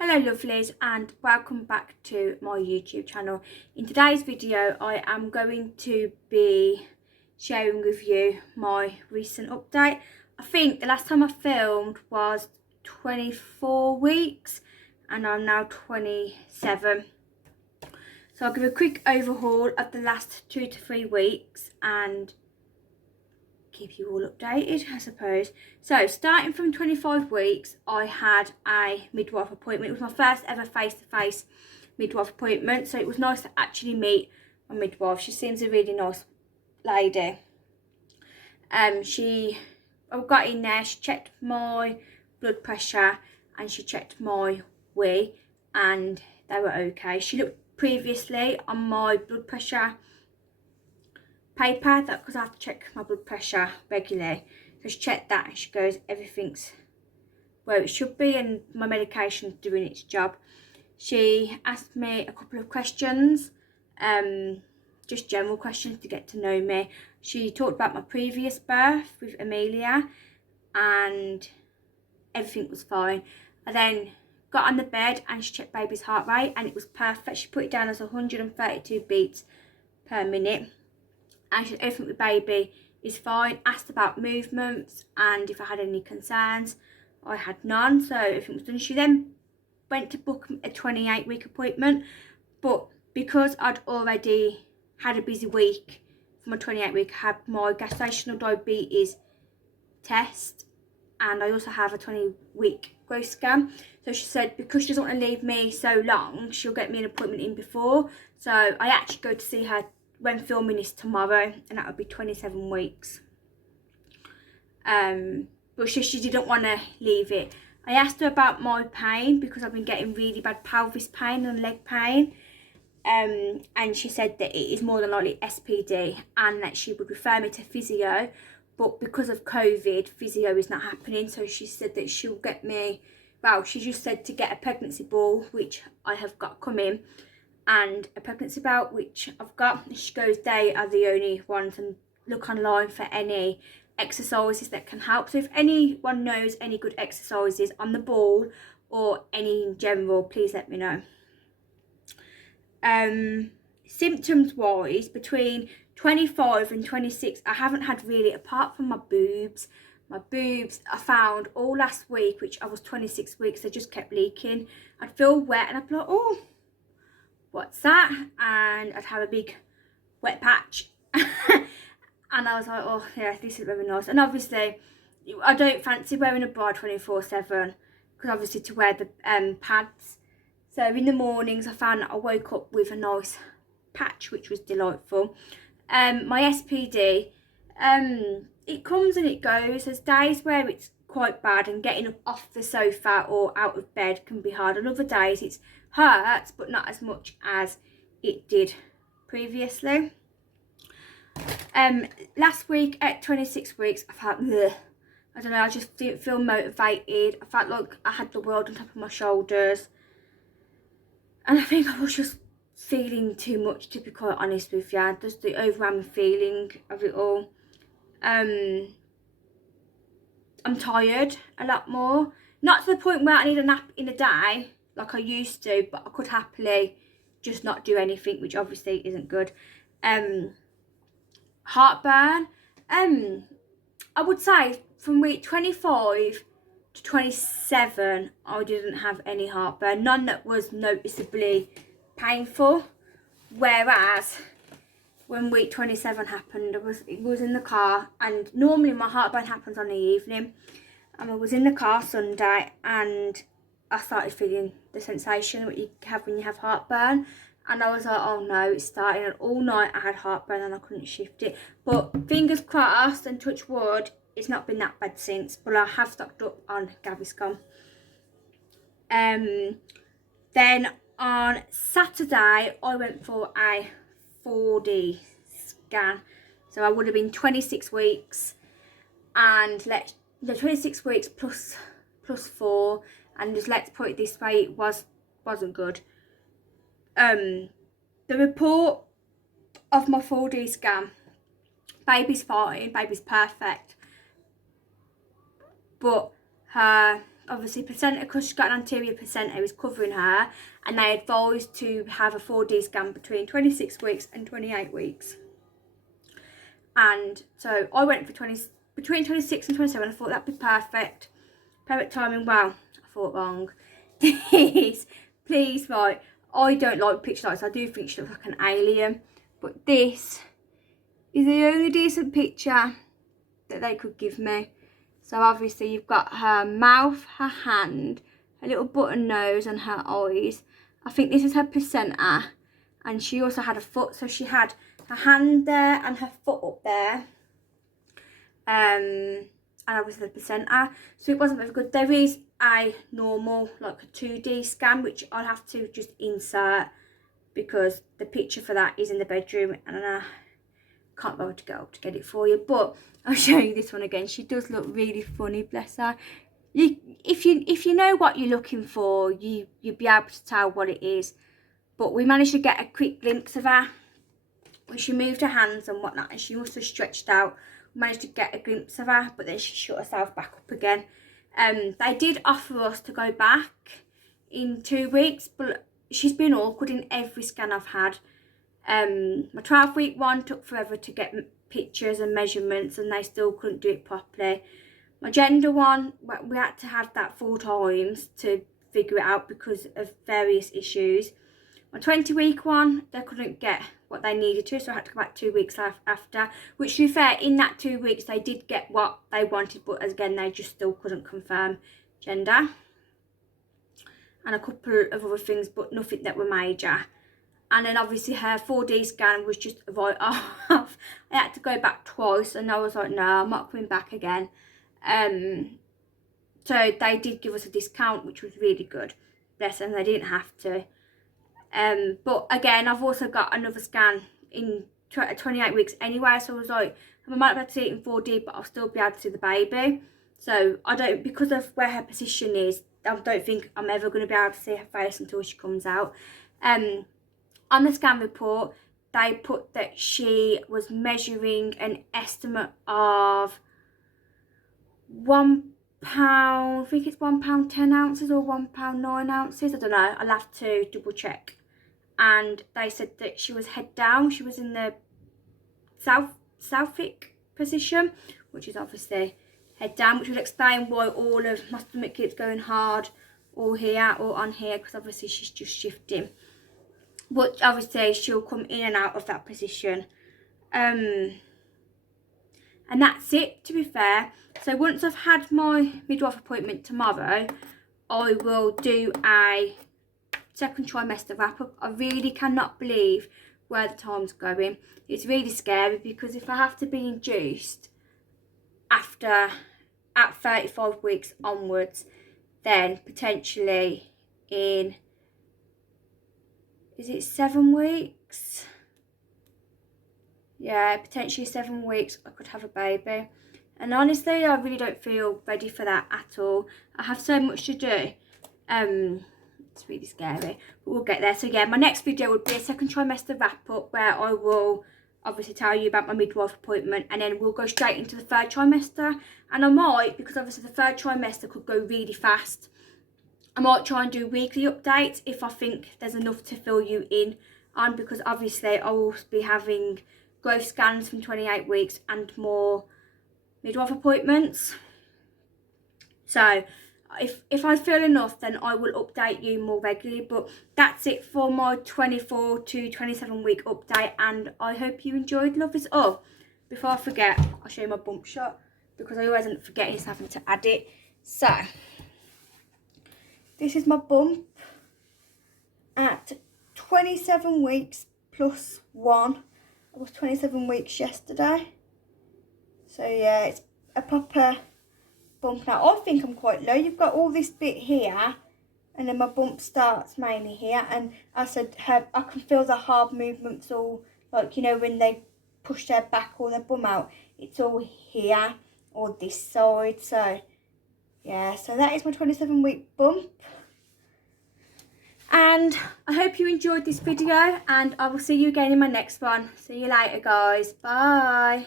Hello lovelies, and welcome back to my YouTube channel. In today's video I am going to be sharing with you my recent update. I think the last time I filmed was 24 weeks and I'm now 27. So I'll give a quick overhaul of the last 2 to 3 weeks and keep you all updated, I suppose. So starting from 25 weeks, I had a midwife appointment. It was my first ever face-to-face midwife appointment, so it was nice to actually meet my midwife. She seems a really nice lady. I got in there, she checked my blood pressure and she checked my wee, and they were okay. She looked previously on my blood pressure paper, that because I have to check my blood pressure regularly. So she checked that and she goes, everything's where it should be and my medication's doing its job. She asked me a couple of questions, just general questions to get to know me. She talked about my previous birth with Amelia and everything was fine. I then got on the bed and she checked baby's heart rate and it was perfect. She put it down as 132 beats per minute. And she said everything with baby is fine. Asked about movements and if I had any concerns. I had none, so everything was done. She then went to book a 28-week appointment, but because I'd already had a busy week for my 28-week, I had my gestational diabetes test and I also have a 20-week growth scan. So she said because she doesn't want to leave me so long, she'll get me an appointment in before. So I actually go to see her when filming this tomorrow, and that would be 27 weeks. But she didn't want to leave it. I asked her about my pain because I've been getting really bad pelvis pain and leg pain, and she said that it is more than likely SPD and that she would refer me to physio, but because of COVID, physio is not happening. So she said that she'll get me, well, she just said to get a pregnancy ball, which I have got coming, and a pregnancy belt, which I've got. She goes, they are the only ones, and look online for any exercises that can help. So if anyone knows any good exercises on the ball or any in general, please let me know. Symptoms wise, between 25 and 26, I haven't had really, apart from my boobs. My boobs I found all last week, which I was 26 weeks, they just kept leaking. I'd feel wet and I'd be like, oh, what's that? And I'd have a big wet patch. And I was like, oh yeah, this is very nice. And obviously I don't fancy wearing a bra 24/7 because obviously to wear the pads. So in the mornings I found that I woke up with a nice patch, which was delightful. My SPD, it comes and it goes. There's days where it's quite bad and getting up off the sofa or out of bed can be hard, and other days it hurts but not as much as it did previously. Last week at 26 weeks I felt I don't know, I just didn't feel motivated. I felt like I had the world on top of my shoulders, and I think I was just feeling too much, to be quite honest with you. Just the overwhelming feeling of it all. I'm tired a lot more, not to the point where I need a nap in a day like I used to, but I could happily just not do anything, which obviously isn't good. Heartburn, I would say from week 25 to 27 I didn't have any heartburn, none that was noticeably painful, whereas when week 27 happened, it was in the car, and normally my heartburn happens on the evening, and I was in the car Sunday and I started feeling the sensation that you have when you have heartburn, and I was like, oh no, it's starting. And all night I had heartburn and I couldn't shift it, but fingers crossed and touch wood, it's not been that bad since, but I have stocked up on Gaviscon. Then on Saturday I went for a 4D scan, so I would have been 26 weeks, and the 26 weeks plus 4, and just let's put it this way, it wasn't good. The report of my 4D scan, baby's fine, baby's perfect, but her obviously placenta, because she's got an anterior placenta, is covering her, and they advised to have a 4D scan between 26 weeks and 28 weeks. And so I went for between 26 and 27. I thought that'd be perfect timing. Well, I thought wrong. Please, right, I don't like pictures like this. I do think she looks like an alien, but this is the only decent picture that they could give me. So obviously you've got her mouth, her hand, her little button nose and her eyes. I think this is her placenta, and she also had a foot, so she had her hand there and her foot up there, and obviously the placenta. So it wasn't very good. There is a normal, like a 2D scan, which I'll have to just insert because the picture for that is in the bedroom, and I can't bother to go up to get it for you, but I'll show you this one again. She does look really funny, bless her. If you know what you're looking for, you'll be able to tell what it is. But we managed to get a quick glimpse of her when she moved her hands and whatnot, and she must have stretched out. We managed to get a glimpse of her, but then she shut herself back up again. They did offer us to go back in 2 weeks, but she's been awkward in every scan I've had. My 12-week one took forever to get pictures and measurements, and they still couldn't do it properly. My gender one, we had to have that 4 times to figure it out because of various issues. My 20-week one, they couldn't get what they needed to, so I had to go back 2 weeks after, which, to be fair, in that 2 weeks they did get what they wanted, but again they just still couldn't confirm gender and a couple of other things, but nothing that were major. And then obviously her 4D scan was just a write off. I had to go back twice, and I was like, no, I'm not coming back again. So they did give us a discount, which was really good. Bless them, they didn't have to. But again, I've also got another scan in 28 weeks anyway, so I was like, I might be able to see it in 4D, but I'll still be able to see the baby. So I don't, because of where her position is, I don't think I'm ever going to be able to see her face until she comes out. On the scan report, they put that she was measuring an estimate of £1, I think it's £1 10 ounces or £1 9 ounces. I don't know. I'll have to double check. And they said that she was head down. She was in the Southwick position, which is obviously head down, which would explain why all of my stomach keeps going hard, or here or on here, because obviously she's just shifting. But obviously she'll come in and out of that position. And that's it, to be fair. So once I've had my midwife appointment tomorrow, I will do a second trimester wrap up. I really cannot believe where the time's going. It's really scary, because if I have to be induced at 35 weeks onwards, then potentially in, is it 7 weeks? Yeah, potentially 7 weeks I could have a baby. And honestly, I really don't feel ready for that at all. I have so much to do. It's really scary, but we'll get there. So yeah, my next video would be a second trimester wrap up, where I will obviously tell you about my midwife appointment, and then we'll go straight into the 3rd trimester. And I might, because obviously the 3rd trimester could go really fast, I might try and do weekly updates if I think there's enough to fill you in on, because obviously I will be having growth scans from 28 weeks and more midwife appointments. So if I feel enough, then I will update you more regularly. But that's it for my 24 to 27 week update, and I hope you enjoyed, lovelies. Oh, before I forget, I'll show you my bump shot, because I always end up forgetting, so having to add it. So this is my bump at 27 weeks plus 1. I was 27 weeks yesterday. So yeah, it's a proper bump now. I think I'm quite low. You've got all this bit here, and then my bump starts mainly here. And I said, I can feel the hard movements, all like, you know, when they push their back or their bum out. It's all here or this side. So yeah, so that is my 27 week bump. And I hope you enjoyed this video, and I will see you again in my next one. See you later, guys. Bye.